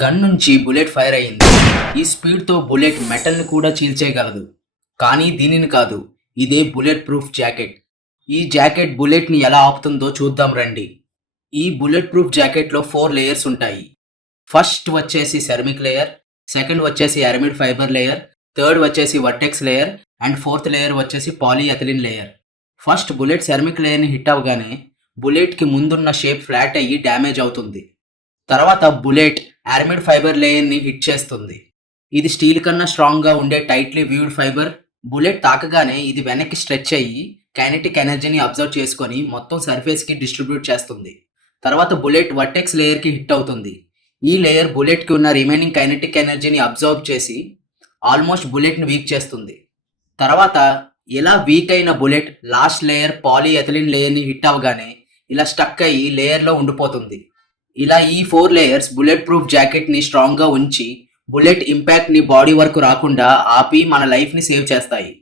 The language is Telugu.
గన్ నుంచి బుల్లెట్ ఫైర్ అయింది. ఈ స్పీడ్తో బుల్లెట్ మెటల్ని కూడా చీల్చేయగలదు. కానీ దీనిని కాదు, ఇదే బుల్లెట్ ప్రూఫ్ జాకెట్. ఈ జాకెట్ బుల్లెట్ని ఎలా ఆపుతుందో చూద్దాం రండి. ఈ బుల్లెట్ ప్రూఫ్ జాకెట్లో 4 లేయర్స్ ఉంటాయి. ఫస్ట్ వచ్చేసి సెరమిక్ లేయర్, సెకండ్ వచ్చేసి అరమిడ్ ఫైబర్ లేయర్, థర్డ్ వచ్చేసి vortex layer and fourth layer వచ్చేసి polyethylene layer. First bullet ceramic లేయర్ని హిట్ అవగానే బుల్లెట్కి ముందున్న షేప్ ఫ్లాట్ అయ్యి డ్యామేజ్ అవుతుంది. తర్వాత బుల్లెట్ అరమిడ్ ఫైబర్ లేయర్ని హిట్ చేస్తుంది. ఇది స్టీల్ కన్నా స్ట్రాంగ్గా ఉండే టైట్లీ వ్యూడ్ ఫైబర్. బుల్లెట్ తాకగానే ఇది వెనక్కి స్ట్రెచ్ అయ్యి కైనెటిక్ ఎనర్జీని అబ్జర్వ్ చేసుకొని మొత్తం సర్ఫేస్కి డిస్ట్రిబ్యూట్ చేస్తుంది. తర్వాత బుల్లెట్ వర్టెక్స్ లేయర్కి హిట్ అవుతుంది. ఈ లేయర్ బుల్లెట్కి ఉన్న రిమైనింగ్ కైనెటిక్ ఎనర్జీని అబ్జర్వ్ చేసి ఆల్మోస్ట్ బుల్లెట్ని వీక్ చేస్తుంది. తర్వాత ఇలా వీక్ అయిన బుల్లెట్ లాస్ట్ లేయర్ పాలీఎథిలిన్ లేయర్ని హిట్ అవగానే ఇలా స్టక్ అయ్యి లేయర్లో ఉండిపోతుంది. ఇలా ఈ 4 లేయర్స్ బుల్లెట్ ప్రూఫ్ జాకెట్ని స్ట్రాంగ్గా ఉంచి బుల్లెట్ ఇంపాక్ట్ని బాడీ వరకు రాకుండా ఆపి మన లైఫ్ని సేవ్ చేస్తాయి.